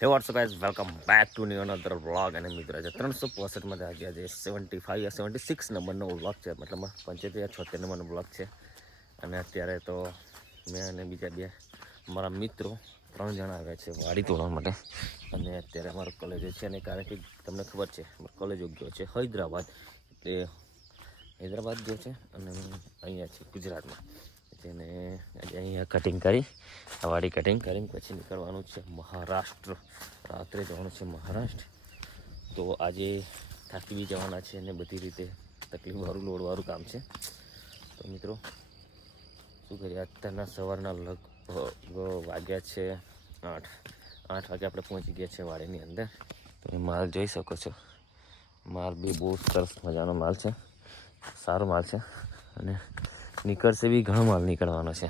હે WhatsApp guys welcome back to new another vlog અને મિત્રો આજે 365 માંથી આજે 75 યા 76 નંબરનો વ્લોગ છે, મતલબ 75 યા 76 નંબરનો વ્લોગ છે. અને અત્યારે તો મેં અને બીજા બે મારા મિત્રો 3 જણા આવ્યા છે વાડી તોડવા માટે. અને અત્યારે અમારો કોલેજ છે અને કારણ કે તમને ખબર છે કોલેજ ગયો છે હૈદરાબાદ, એટલે હૈદરાબાદ ગયો છે અને અહીંયા છે ગુજરાતમાં. જેને આજે અહીંયા કટિંગ કરી વાડી કટિંગ કરીને પછી નીકળવાનું છે મહારાષ્ટ્ર. રાત્રે જવાનું છે મહારાષ્ટ્ર. તો આજે થાકી બી જવાના છે અને બધી રીતે તકલીફવાળું લોડવાળું કામ છે. તો મિત્રો શું કરીએ, અત્યારના સવારના લગભગ વાગ્યા છે 8 વાગે આપણે પહોંચી ગયા છે વાડીની અંદર. તમે માલ જોઈ શકો છો, માલ બી બહુ સરસ મજાનો માલ છે, સારો માલ છે અને નીકળશે બી ઘણો માલ નીકળવાનો છે.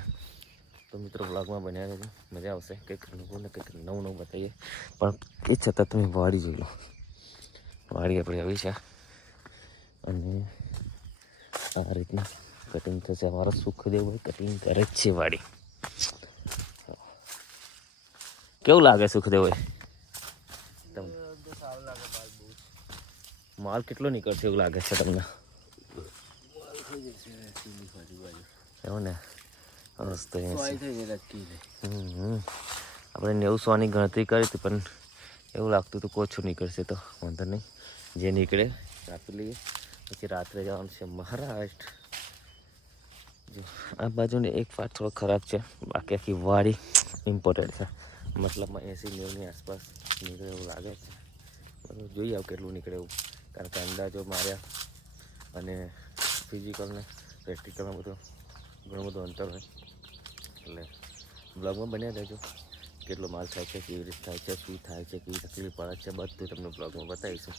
તો મિત્રો બ્લોગમાં બન્યા રહેજો, મજા આવશે. કંઈક લોકોને કંઈક નવું બતાવીએ, પણ એ છતાં તમે વાડી જોઈ લો. વાડી આપણી આવી છે અને આ રીતના કટિંગ થશે. અમારો સુખદેવ ભાઈ કટિંગ કરે જ છે વાડી. કેવું લાગે સુખદેવ ભાઈ? માલ કેટલો નીકળશે એવું લાગે છે તમને? એવું ને, તો આપણે 900ની ગણતરી કરી હતી, પણ એવું લાગતું હતું ઓછું નીકળશે. તો વાંધો નહીં, જે નીકળે આપી લઈએ. પછી રાત્રે જવાનું છે મહારાષ્ટ્ર. જો આ બાજુની એક પાર્ટ થોડો ખરાબ છે, બાકી આખી વાડી ઇમ્પોર્ટન્ટ છે. મતલબમાં 80-90ની આસપાસ નીકળે એવું લાગે છે. બરાબર, જોઈએ આવ કેટલું નીકળે એવું, કારણ કે અંદાજો માર્યા અને ફિઝિકલ ને પ્રેક્ટિકલમાં ઘણું બધું અંતર હોય. એટલે બ્લોગમાં બન્યા રહેજો. કેટલો માલ થાય છે, કેવી રીતે થાય છે, શું થાય છે, કેવી તકલીફ પડે છે, બધું તમને બ્લોગમાં બતાવીશું.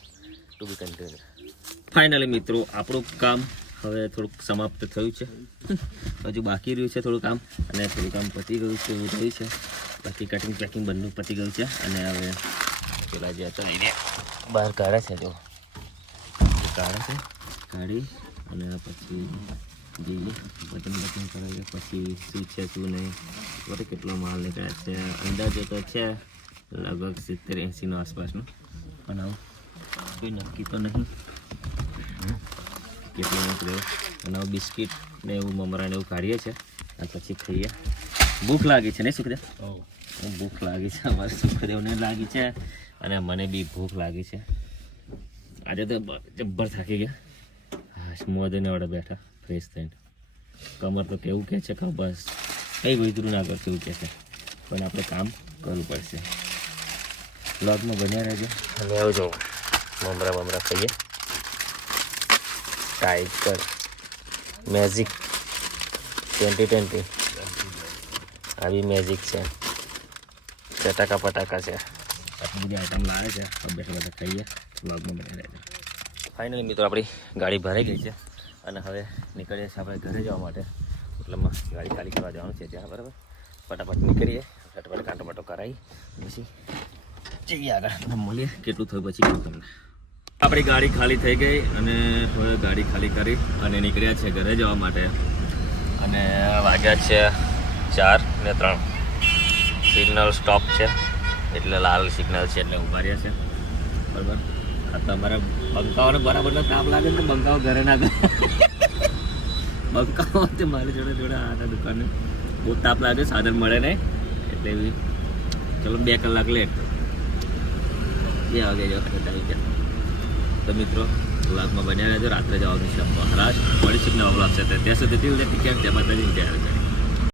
ટુ બી કન્ટિન્યુ. ફાઇનલી મિત્રો આપણું કામ હવે થોડુંક સમાપ્ત થયું છે. હજુ બાકી રહ્યું છે થોડું કામ, અને થોડું કામ પતી ગયું છે એવું થયું છે. બાકી કટિંગ પેકિંગ બધું પતી ગયું છે. અને હવે પેલા જે હતા એને બહાર કાઢે છે, જો કાઢે છે, કાઢી અને પછી જઈએ બટન કરાવીએ. પછી શું છે શું નહીં, બધે કેટલો માલ નીકળે છે અંદાજો તો છે લગભગ 70-80 આસપાસનો, પણ આવું કોઈ નક્કી તો નહીં કેટલો નીકળ્યો. અને આવું બિસ્કિટ ને એવું મમરા ને એવું કાઢીએ છીએ અને પછી ખાઈએ. ભૂખ લાગી છે ને સુખદેવ? ભૂખ લાગી છે, અમારે સુખદેવને લાગી છે અને મને બી ભૂખ લાગી છે. આજે તો જબ્બર થાકી ગયા. હા, મોદીને વડે બેઠા ફ્રેશ થઈને. કમર તો કેવું કહે છે કે બસ કંઈ વૈધરું ના કરશે એવું કહે છે, પણ આપણે કામ કરવું પડશે. બ્લોગમાં બન્યા રહેજો. અને આવું જો મમરા ખાઈએ. ટાઈગર મેજિક 2020 આવી મેજિક છે, ચટાકા પટાકા છે, આટલી બધી આઈટમ લાવે છે. બેઠા બેઠા ખાઈએ. બ્લોગમાં બન્યા રહેજો. ફાઇનલી મિત્રો આપણી ગાડી ભરાઈ ગઈ છે અને હવે નીકળીએ છીએ આપણે ઘરે જવા માટે. મતલબ ગાડી ખાલી કરવા જવાનું છે ત્યાં. બરાબર, ફટાફટ નીકળીએ, ફટાફટ કાંટો બાટો કરાવી પછી જઈએ આગળ. મળીએ કેટલું થયું પછી કહું તમને. આપણી ગાડી ખાલી થઈ ગઈ અને થોડી ગાડી ખાલી કરી અને નીકળ્યા છે ઘરે જવા માટે. અને વાગ્યા છે 4:03. સિગ્નલ સ્ટોપ છે, એટલે લાલ સિગ્નલ છે એટલે ઊભા રહ્યા છે. બરાબર, આ તમારા બંકાઓને બરાબર તાપ લાગે તો બંકાઓ ઘરે ના ગયો. બંકાઓ તે મારી જોડે આ દુકાને બહુ તાપ લાગે, સાધન મળે નહીં એટલે ચલો 2 કલાક લેટ. 2 વાગે જો આવી ગયા. તો મિત્રો બ્લોગમાં બન્યા રહેજો. રાત્રે જવાનું છે મહારાષ્ટ્ર. મળીશું નવા બ્લોગ સાથે. ત્યાં સુધી કેમ છે માતાજી.